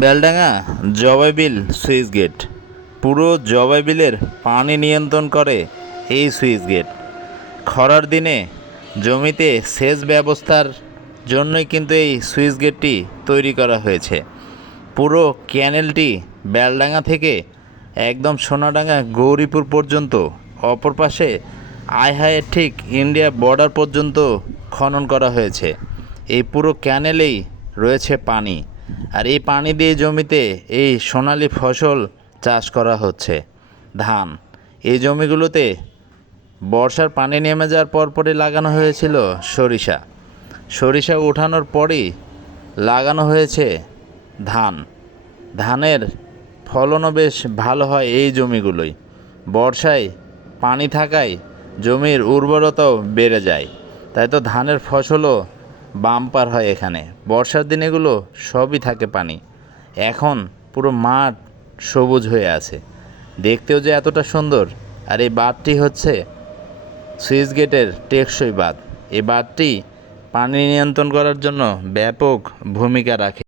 Beldanga জবাইবিল switch gate. পুরো জবাইবিলের পানি নিয়ন্ত্রণ করে এই সুইচ গেট। খরার দিনে জমিতে সেচ ব্যবস্থার জন্যই কিন্তু এই সুইচ গেটটি তৈরি করা হয়েছে। পুরো ক্যানেলটি বেলডাঙ্গা থেকে একদম সোনাডাঙ্গা গৌরীপুর পর্যন্ত, অপর পাশে আইহায়ের ঠিক ইন্ডিয়া বর্ডার পর্যন্ত খনন করা হয়েছে। এই পুরো ক্যানেলেই রয়েছে পানি। আর এই পানি দিয়ে জমিতে এই সোনালি ফসল চাষ করা হচ্ছে। ধান। এই জমিগুলোতে বর্ষার পানি নেমে যাওয়ার পরপরই লাগানো হয়েছিল সরিষা। সরিষা ওঠানোর পরই লাগানো হয়েছে ধান। ধানের ফলনও বেশ ভালো হয় এই জমিগুলোই। বর্ষায় পানি থাকায় জমির উর্বরতাও বেড়ে যায়। তাই তো ধানের ফসলও বাম্পার হয় এখানে। বর্ষার দিনেগুলো সবই থাকে পানি। এখন পুরো মাঠ সবুজ হয়ে আছে। দেখতেও যে এতটা সুন্দর। আর এই বাঁধটি হচ্ছে সুইচ গেটের টেকসই বাঁধ। এই বাঁধটি পানি নিয়ন্ত্রণ করার জন্য ব্যাপক ভূমিকা রাখে।